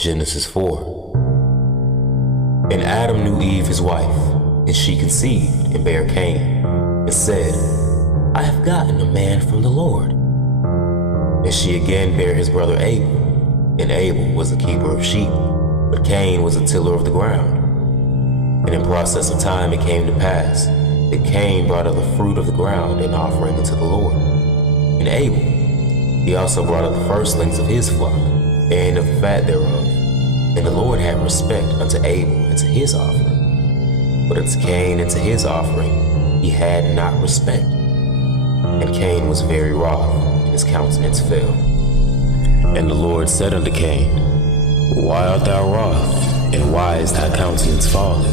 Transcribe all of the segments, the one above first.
Genesis 4. And Adam knew Eve his wife, and she conceived and bare Cain, and said, I have gotten a man from the Lord. And she again bare his brother Abel, and Abel was a keeper of sheep, but Cain was a tiller of the ground. And in process of time it came to pass that Cain brought of the fruit of the ground an offering unto the Lord. And Abel, he also brought of the firstlings of his flock, and of the fat thereof. And the Lord had respect unto Abel and to his offering, but unto Cain and to his offering he had not respect. And Cain was very wroth, and his countenance fell. And the Lord said unto Cain, Why art thou wroth, and why is thy countenance fallen?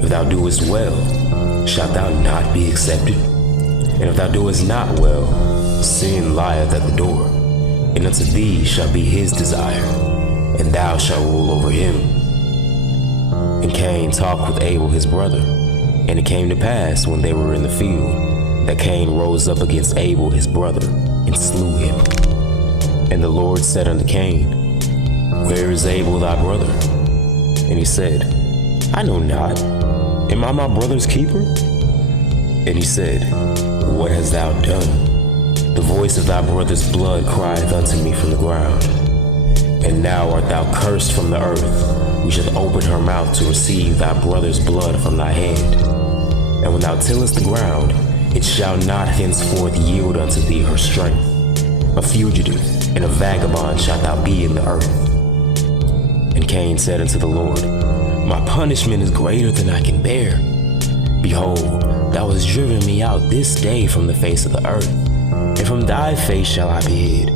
If thou doest well, shalt thou not be accepted? And if thou doest not well, sin lieth at the door, and unto thee shall be his desire, and thou shalt rule over him. And Cain talked with Abel his brother. And it came to pass, when they were in the field, that Cain rose up against Abel his brother, and slew him. And the Lord said unto Cain, Where is Abel thy brother? And he said, I know not. Am I my brother's keeper? And he said, What hast thou done? The voice of thy brother's blood crieth unto me from the ground. And now art thou cursed from the earth, who shall open her mouth to receive thy brother's blood from thy hand. And when thou tillest the ground, it shall not henceforth yield unto thee her strength. A fugitive and a vagabond shalt thou be in the earth. And Cain said unto the Lord, My punishment is greater than I can bear. Behold, thou hast driven me out this day from the face of the earth, and from thy face shall I be hid.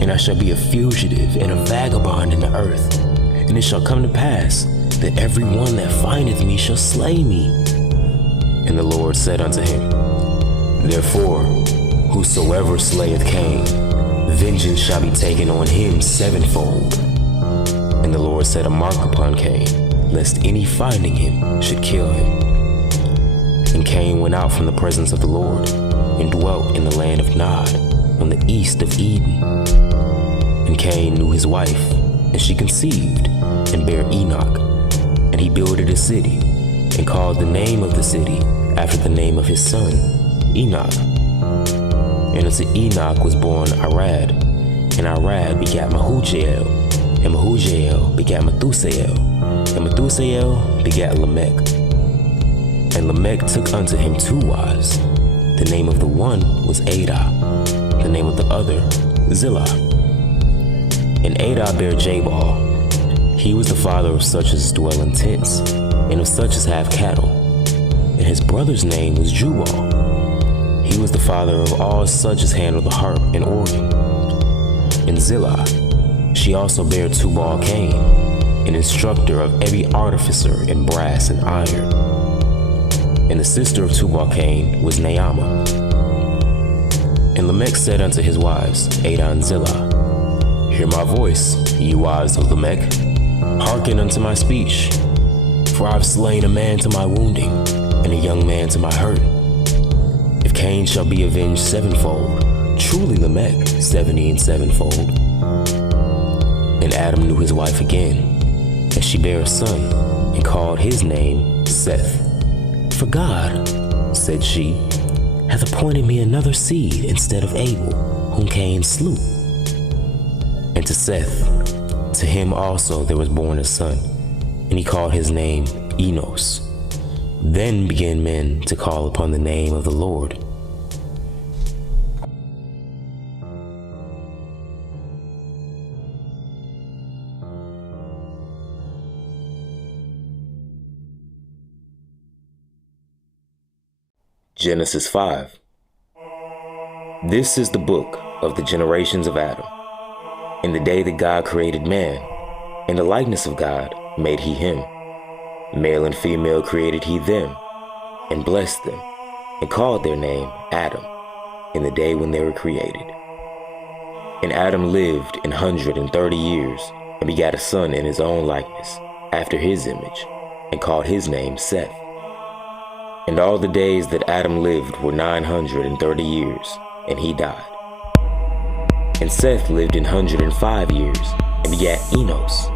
And I shall be a fugitive and a vagabond in the earth. And it shall come to pass that every one that findeth me shall slay me. And the Lord said unto him, Therefore, whosoever slayeth Cain, vengeance shall be taken on him sevenfold. And the Lord set a mark upon Cain, lest any finding him should kill him. And Cain went out from the presence of the Lord, and dwelt in the land of Nod, on the east of Eden. And Cain knew his wife, and she conceived, and bare Enoch. And he builded a city, and called the name of the city after the name of his son, Enoch. And unto Enoch was born Arad, and Arad begat Mahujael, and Mahujael begat Methusael, and Methusael begat Lamech. And Lamech took unto him two wives. The name of the one was Adah, the name of the other Zillah. And Adah bare Jabal. He was the father of such as dwell in tents, and of such as have cattle. And his brother's name was Jubal. He was the father of all such as handle the harp and organ. And Zillah, she also bare Tubal Cain, an instructor of every artificer in brass and iron. And the sister of Tubal Cain was Naamah. And Lamech said unto his wives, Adah and Zillah, Hear my voice, ye wives of Lamech. Hearken unto my speech. For I have slain a man to my wounding, and a young man to my hurt. If Cain shall be avenged sevenfold, truly Lamech 70 and sevenfold. And Adam knew his wife again, and she bare a son, and called his name Seth. For God, said she, hath appointed me another seed instead of Abel, whom Cain slew. And to Seth, to him also there was born a son, and he called his name Enos. Then began men to call upon the name of the Lord. Genesis 5. This is the book of the generations of Adam. In the day that God created man, in the likeness of God made he him. Male and female created he them, and blessed them, and called their name Adam, in the day when they were created. And Adam lived 130 years, and begat a son in his own likeness, after his image, and called his name Seth. And all the days that Adam lived were 930 years, and he died. And Seth lived 105 years, and begat Enos.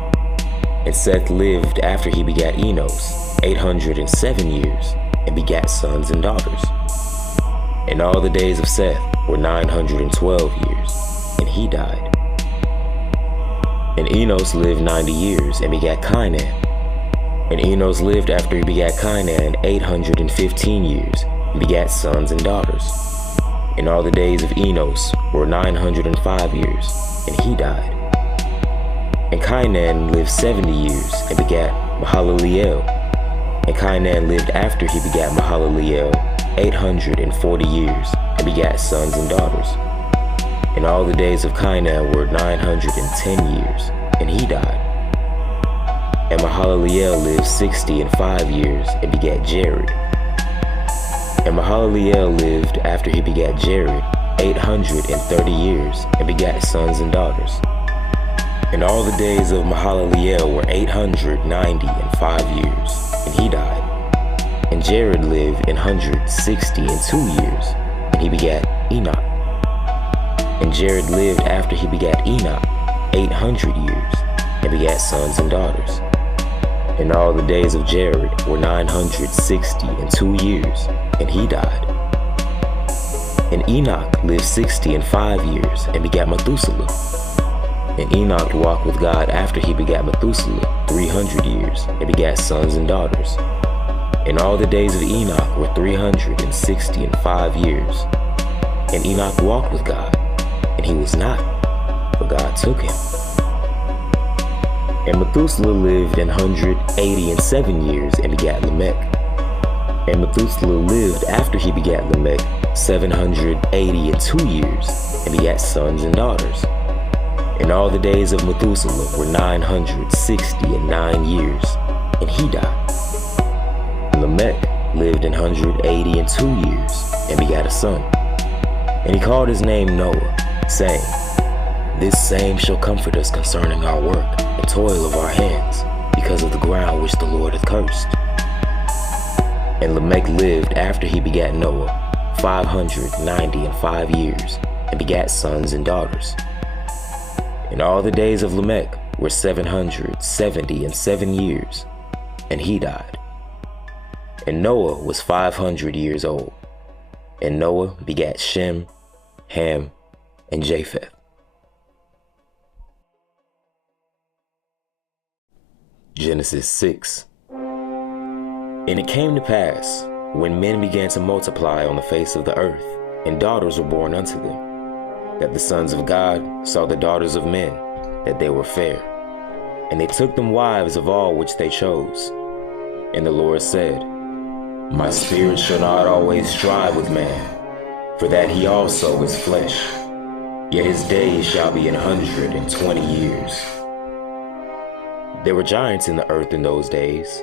And Seth lived after he begat Enos 807 years, and begat sons and daughters. And all the days of Seth were 912 years, and he died. And Enos lived 90 years, and begat Cainan. And Enos lived after he begat Cainan 815 years, and begat sons and daughters. And all the days of Enos were 905 years, and he died. And Cainan lived 70 years, and begat Mahalaleel. And Cainan lived after he begat Mahalaleel 840 years, and begat sons and daughters. And all the days of Cainan were 910 years, and he died. And Mahalaleel lived 65 years, and begat Jared. And Mahalaleel lived after he begat Jared 830 years, and begat sons and daughters. And all the days of Mahalaleel were 895 years, and he died. And Jared lived 162 years, and he begat Enoch. And Jared lived after he begat Enoch 800 years, and begat sons and daughters. And all the days of Jared were 962 years, and he died. And Enoch lived 65 years, and begat Methuselah. And Enoch walked with God after he begat Methuselah 300 years, and begat sons and daughters. And all the days of Enoch were 365 years. And Enoch walked with God, and he was not, for God took him. And Methuselah lived 187 years, and begat Lamech. And Methuselah lived after he begat Lamech 782 years, and begat sons and daughters. And all the days of Methuselah were 969 years, and he died. And Lamech lived 182 years, and begat a son. And he called his name Noah, saying, This same shall comfort us concerning our work and toil of our hands, because of the ground which the Lord hath cursed. And Lamech lived after he begat Noah 595 years, and begat sons and daughters. And all the days of Lamech were 777 years, and he died. And Noah was 500 years old. And Noah begat Shem, Ham, and Japheth. Genesis 6. And it came to pass, when men began to multiply on the face of the earth, and daughters were born unto them, that the sons of God saw the daughters of men, that they were fair. And they took them wives of all which they chose. And the Lord said, My spirit shall not always strive with man, for that he also is flesh. Yet his days shall be 120 years. There were giants in the earth in those days,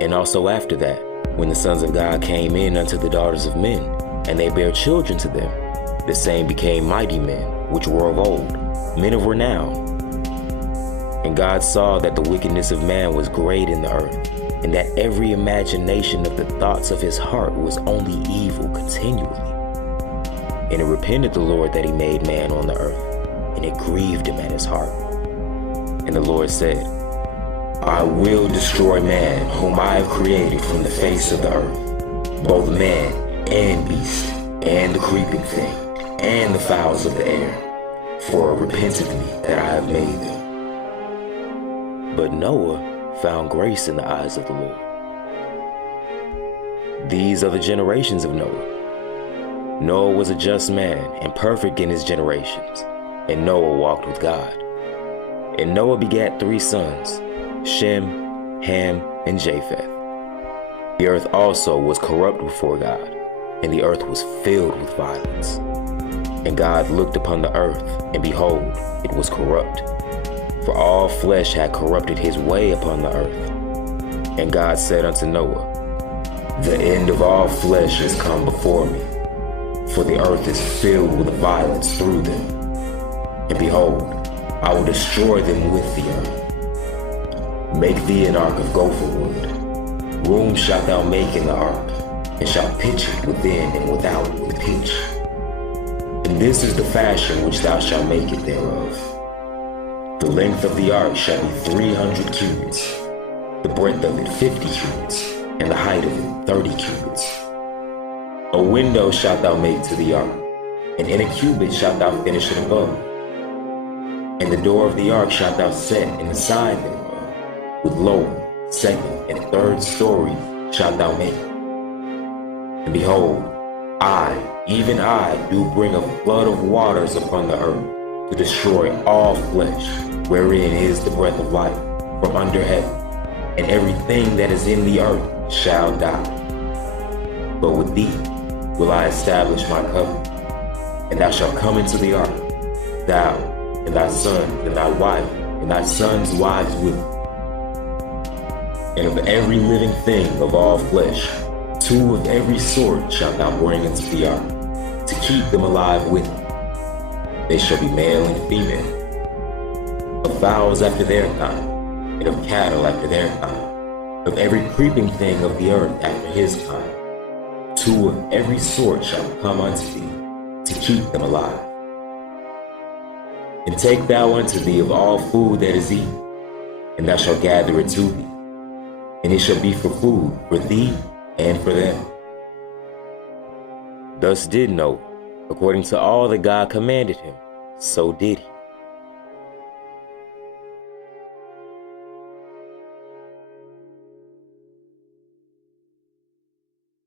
and also after that, when the sons of God came in unto the daughters of men, and they bare children to them, the same became mighty men, which were of old, men of renown. And God saw that the wickedness of man was great in the earth, and that every imagination of the thoughts of his heart was only evil continually. And it repented the Lord that he made man on the earth, and it grieved him at his heart. And the Lord said, I will destroy man whom I have created from the face of the earth, both man and beast, and the creeping thing, and the fowls of the air, for it repenteth me that I have made them. But Noah found grace in the eyes of the Lord. These are the generations of Noah. Noah was a just man and perfect in his generations, and Noah walked with God. And Noah begat 3 sons, Shem, Ham, and Japheth. The earth also was corrupt before God, and the earth was filled with violence. And God looked upon the earth, and behold, it was corrupt, for all flesh had corrupted his way upon the earth. And God said unto Noah, The end of all flesh is come before me, for the earth is filled with violence through them. And behold, I will destroy them with the earth. Make thee an ark of gopher wood. Room shalt thou make in the ark, and shalt pitch it within and without with pitch. And this is the fashion which thou shalt make it thereof. The length of the ark shall be 300 cubits, the breadth of it 50 cubits, and the height of it 30 cubits. A window shalt thou make to the ark, and in a cubit shalt thou finish it above. And the door of the ark shalt thou set in the side thereof, with lower, second, and third stories shalt thou make it. And behold, I, even I, do bring a flood of waters upon the earth, to destroy all flesh, wherein is the breath of life, from under heaven, and everything that is in the earth shall die. But with thee will I establish my covenant, and thou shalt come into the ark, thou, and thy sons, and thy wife, and thy sons' wives with thee. And of every living thing of all flesh, 2 of every sort shalt thou bring into the ark, to keep them alive with thee. They shall be male and female, of fowls after their kind, and of cattle after their kind, of every creeping thing of the earth after his kind. 2 of every sort shall come unto thee, to keep them alive. And take thou unto thee of all food that is eaten, and thou shalt gather it to thee, and it shall be for food for thee and for them. Thus did Noah, according to all that God commanded him, so did he.